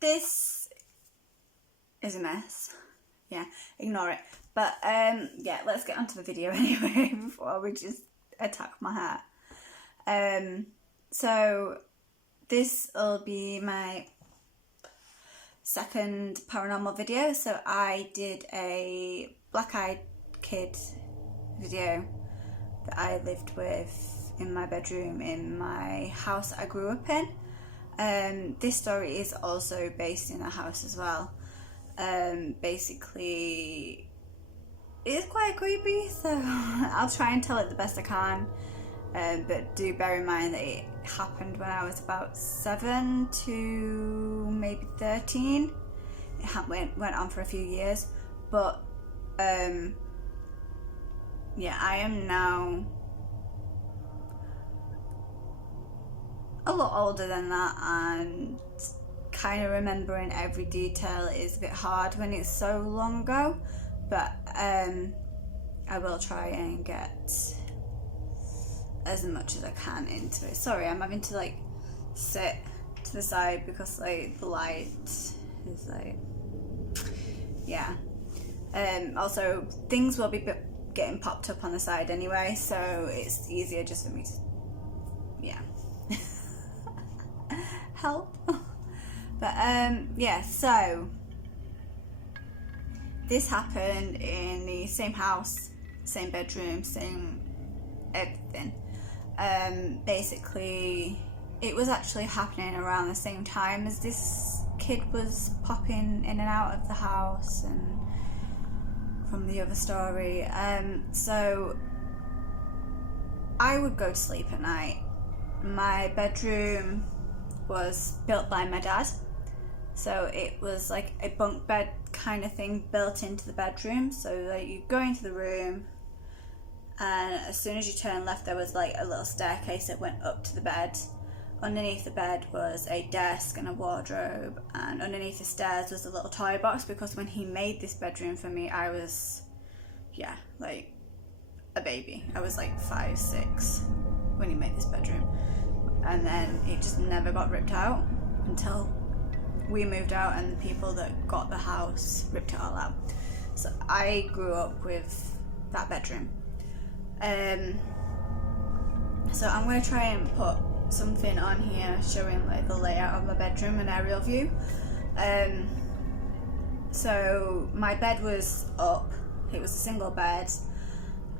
this is a mess. Yeah, ignore it. But yeah, let's get onto the video anyway before we just attack my hair. So this will be my second paranormal video. So I did a black-eyed kid video that I lived with in my bedroom in my house I grew up in. This story is also based in a house as well. Basically, it's quite creepy, so I'll try and tell it the best I can. But do bear in mind that it happened when I was about 7 to maybe 13. It went on for a few years, but yeah, I am now a lot older than that, and kind of remembering every detail is a bit hard when it's so long ago, but I will try and get as much as I can into it. Sorry, I'm having to like sit to the side because like the light is like, yeah. Also, things will be getting popped up on the side anyway, so it's easier just for me to, yeah. Help. But yeah, so this happened in the same house, same bedroom, same everything. Basically, it was actually happening around the same time as this kid was popping in and out of the house, and from the other story. So I would go to sleep at night. My bedroom was built by my dad, so it was like a bunk bed kind of thing built into the bedroom. So like you go into the room, and as soon as you turn left there was like a little staircase that went up to the bed. Underneath the bed was a desk and a wardrobe, and underneath the stairs was a little toy box, because when he made this bedroom for me I was, yeah, like a baby. I was like 5, 6 when he made this bedroom, and then it just never got ripped out until we moved out and the people that got the house ripped it all out. So I grew up with that bedroom. So I'm going to try and put something on here showing like the layout of my bedroom, an aerial view. So my bed was up, it was a single bed,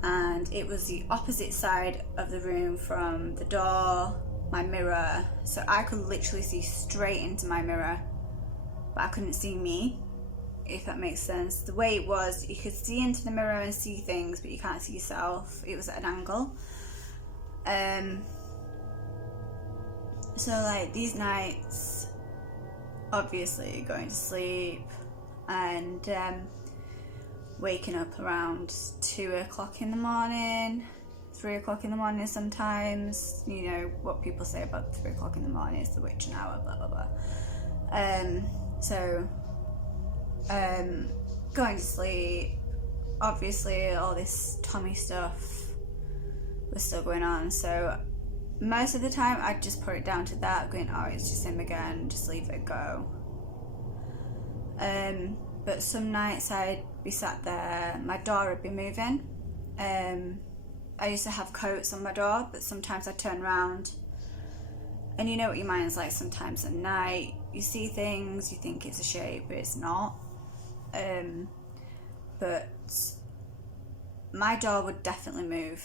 and it was the opposite side of the room from the door, my mirror, so I could literally see straight into my mirror, but I couldn't see me, if that makes sense. The way it was, you could see into the mirror and see things, but you can't see yourself. It was at an angle. So like these nights, obviously going to sleep and waking up around 2 o'clock in the morning, 3 o'clock in the morning sometimes. You know what people say about 3 o'clock in the morning is the witching hour, blah blah blah. So going to sleep, obviously all this Tommy stuff was still going on, so most of the time I'd just put it down to that, going, oh, it's just him again, just leave it go. But some nights I'd be sat there, my door would be moving. I used to have coats on my door, but sometimes I'd turn around, and you know what your mind's like sometimes at night, you see things, you think it's a shape, but it's not. But my door would definitely move.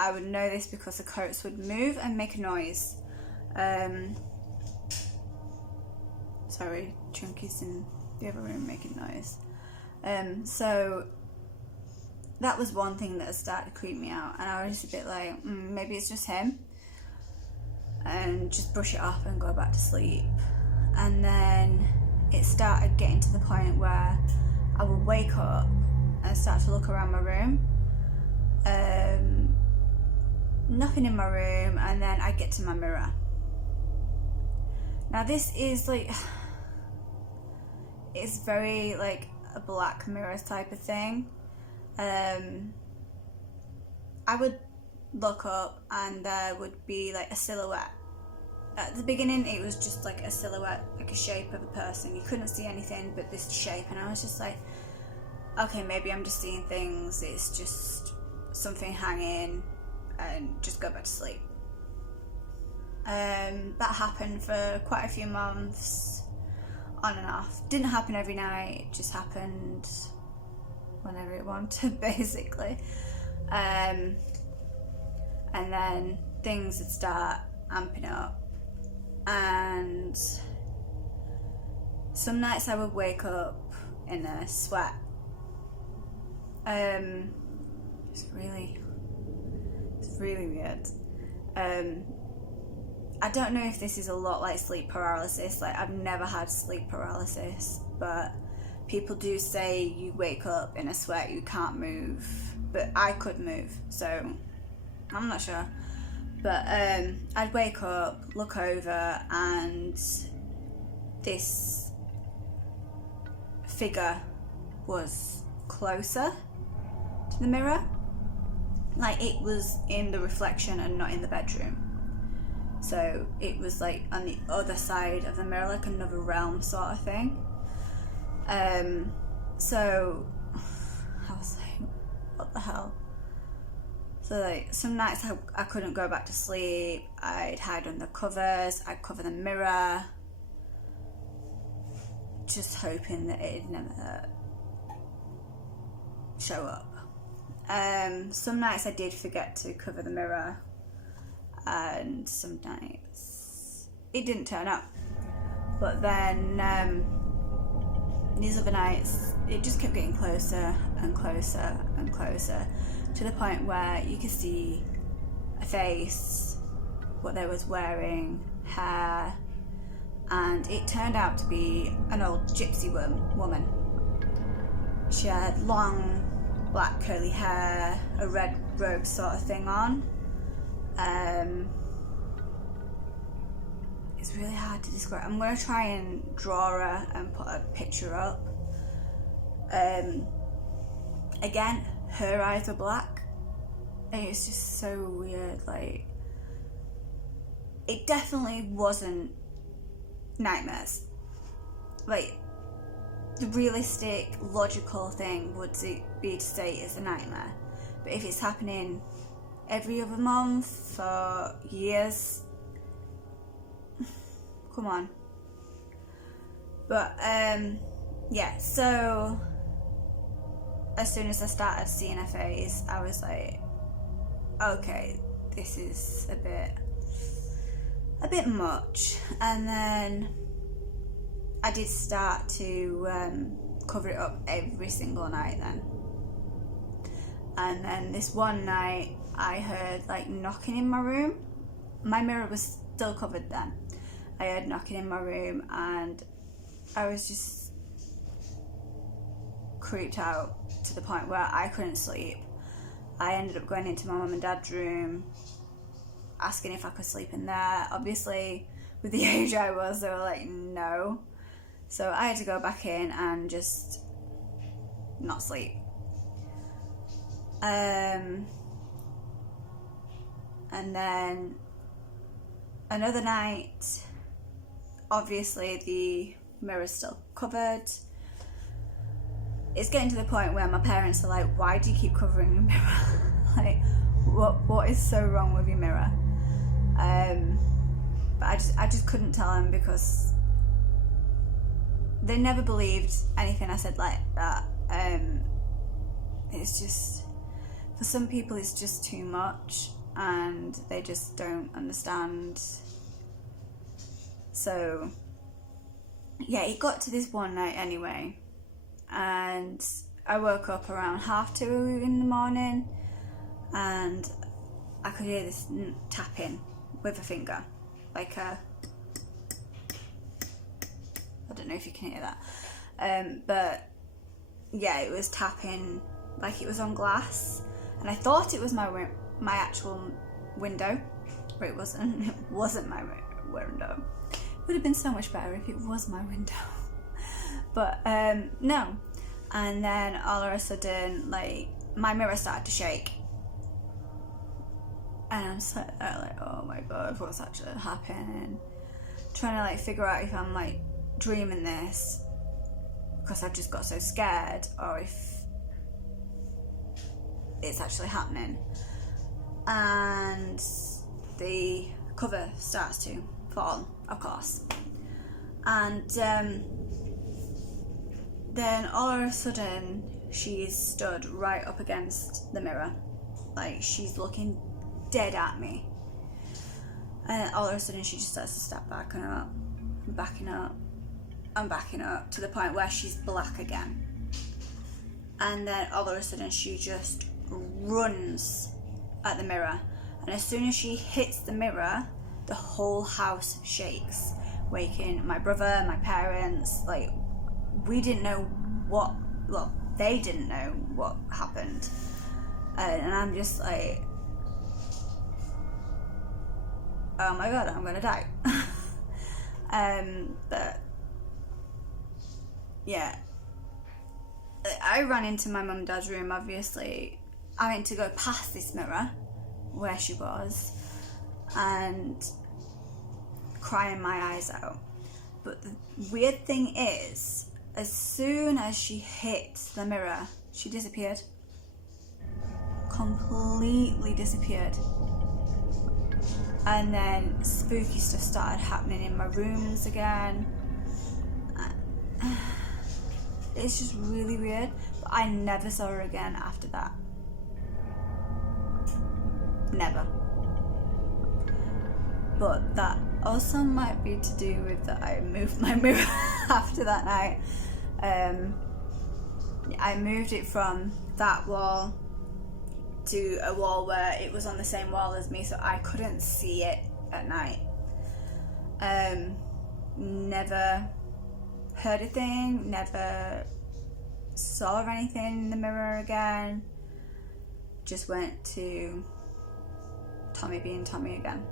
I would know this because the coats would move and make a noise. Sorry, Chunky's in the other room making noise. So that was one thing that started to creep me out, and I was just a bit like, maybe it's just him, and just brush it off and go back to sleep. And then it started getting to the point where I would wake up and start to look around my room. Nothing in my room, and then I get to my mirror. Now this is like, it's very like a black mirror type of thing. I would look up and there would be like a silhouette at the beginning it was just like a silhouette, like a shape of a person. You couldn't see anything but this shape, and I was just like, okay, maybe I'm just seeing things, it's just something hanging, and just go back to sleep. That happened for quite a few months, on and off. Didn't happen every night, it just happened whenever it wanted, basically. And then things would start amping up, and some nights I would wake up in a sweat. It's really weird. I don't know if this is a lot like sleep paralysis. Like, I've never had sleep paralysis, but people do say you wake up in a sweat, you can't move, but I could move, so I'm not sure. But I'd wake up, look over, and this figure was closer to the mirror. Like, it was in the reflection and not in the bedroom. So it was like on the other side of the mirror, like another realm sort of thing. So I was like, what the hell? So like some nights I couldn't go back to sleep. I'd hide under covers, I'd cover the mirror, just hoping that it'd never show up. Some nights I did forget to cover the mirror, and some nights it didn't turn up. But then these other nights it just kept getting closer and closer and closer, to the point where you could see a face, what they was wearing, hair, and it turned out to be an old gypsy woman. She had long black curly hair, a red robe sort of thing on. It's really hard to describe. I'm going to try and draw her and put a picture up. Again, her eyes were black, and it's just so weird. Like, it definitely wasn't nightmares. Like, the realistic, logical thing would be to say it's a nightmare. But if it's happening every other month for years, come on. But yeah, so as soon as I started seeing her face, I was like, okay, this is a bit much. And then I did start to cover it up every single night then. And then this one night I heard like knocking in my room. My mirror was still covered then. I heard knocking in my room, and I was just creeped out to the point where I couldn't sleep. I ended up going into my mum and dad's room, asking if I could sleep in there. Obviously, with the age I was, they were like, no. So I had to go back in and just not sleep. And then another night, obviously the mirror's still covered. It's getting to the point where my parents are like, why do you keep covering your mirror? Like, what is so wrong with your mirror? But I just couldn't tell them, because they never believed anything I said like that. It's just, for some people it's just too much, and they just don't understand. So yeah, it got to this one night anyway, and I woke up around 2:30 in the morning, and I could hear this tapping with a finger, like a, I don't know if you can hear that, but yeah, it was tapping like it was on glass, and I thought it was my actual window, but it wasn't. It wasn't my window. It would have been so much better if it was my window. But no. And then all of a sudden, like, my mirror started to shake. And I'm sat there like, oh my god, what's actually happening? Trying to like figure out if I'm like dreaming this because I've just got so scared, or if it's actually happening. And the cover starts to fall, of course. And then all of a sudden she's stood right up against the mirror, like she's looking dead at me. And all of a sudden she just starts to step back and up, and backing up, and backing up, to the point where she's black again. And then all of a sudden she just runs at the mirror. And as soon as she hits the mirror, the whole house shakes, waking my brother, my parents. Like, we didn't know what, well, they didn't know what happened. And I'm just like, oh my god, I'm gonna die. But yeah, I ran into my mum and dad's room. Obviously I went to go past this mirror where she was and crying my eyes out. But the weird thing is, as soon as she hit the mirror, she disappeared. Completely disappeared. And then spooky stuff started happening in my rooms again. It's just really weird. But I never saw her again after that. Never. But that also might be to do with that I moved my mirror after that night. I moved it from that wall to a wall where it was on the same wall as me, so I couldn't see it at night. Never heard a thing, never saw anything in the mirror again. Just went to Tommy being Tommy again.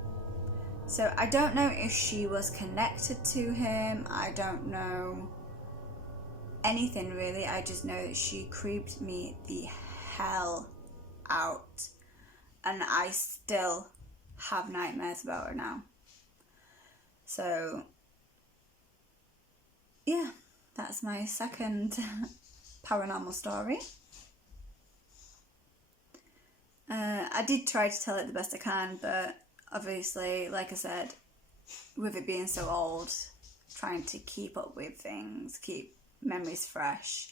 So I don't know if she was connected to him. I don't know anything really. I just know that she creeped me the hell out, and I still have nightmares about her now. So yeah, that's my second paranormal story. I did try to tell it the best I can, but obviously, like I said, with it being so old, trying to keep up with things, keep memories fresh,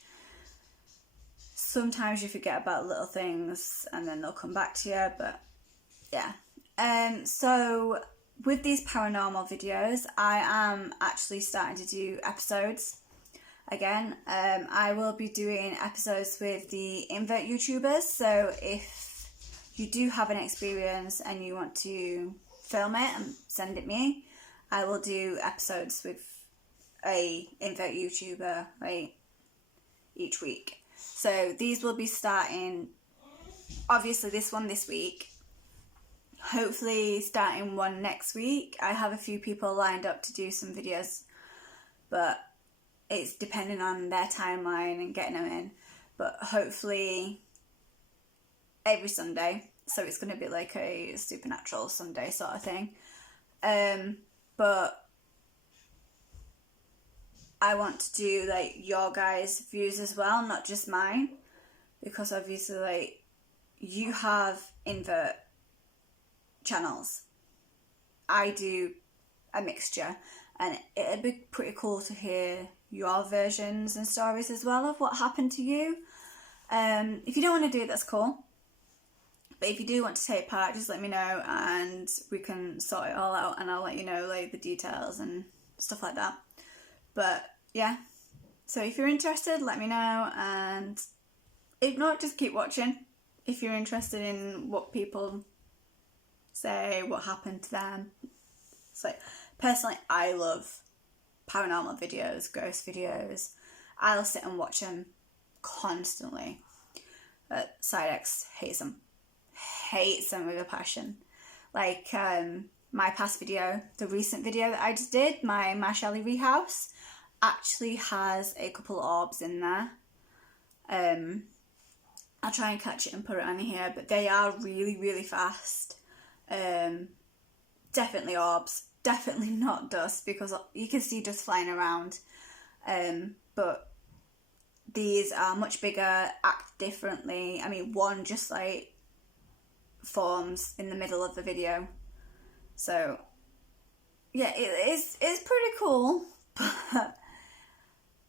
sometimes you forget about little things and then they'll come back to you. But yeah, so with these paranormal videos, I am actually starting to do episodes again. I will be doing episodes with the invert YouTubers, so if you do have an experience and you want to film it and send it me, I will do episodes with a invert YouTuber like each week. So these will be starting, obviously this one this week, hopefully starting one next week. I have a few people lined up to do some videos, but it's depending on their timeline and getting them in. But hopefully every Sunday, so it's going to be like a supernatural Sunday sort of thing. But I want to do like your guys' views as well, not just mine, because obviously like you have invert channels, I do a mixture, and it'd be pretty cool to hear your versions and stories as well of what happened to you. If you don't want to do it, that's cool. But if you do want to take part, just let me know and we can sort it all out, and I'll let you know like the details and stuff like that. But yeah, so if you're interested, let me know, and if not, just keep watching if you're interested in what people say, what happened to them. So personally, I love paranormal videos, ghost videos. I'll sit and watch them constantly. But Sidex hates them with a passion. Like my past video, the recent video that I just did, my Shelley Ree house, actually has a couple of orbs in there. I'll try and catch it and put it on here, but they are really, really fast. Definitely orbs, definitely not dust, because you can see dust flying around, but these are much bigger, act differently. I mean, one just like forms in the middle of the video, so yeah, it's pretty cool. But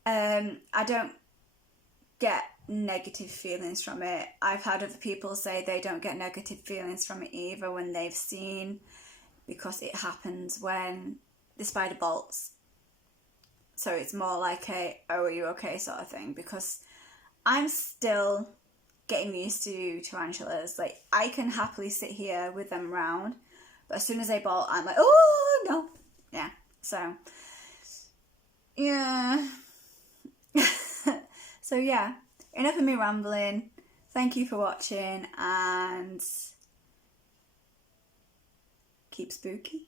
I don't get negative feelings from it. I've had other people say they don't get negative feelings from it either when they've seen, because it happens when the spider bolts. So it's more like a, oh, are you okay sort of thing, because I'm still getting used to tarantulas. Like, I can happily sit here with them around, but as soon as they bolt, I'm like, oh no. Yeah, so yeah. So yeah, enough of me rambling. Thank you for watching, and keep spooky.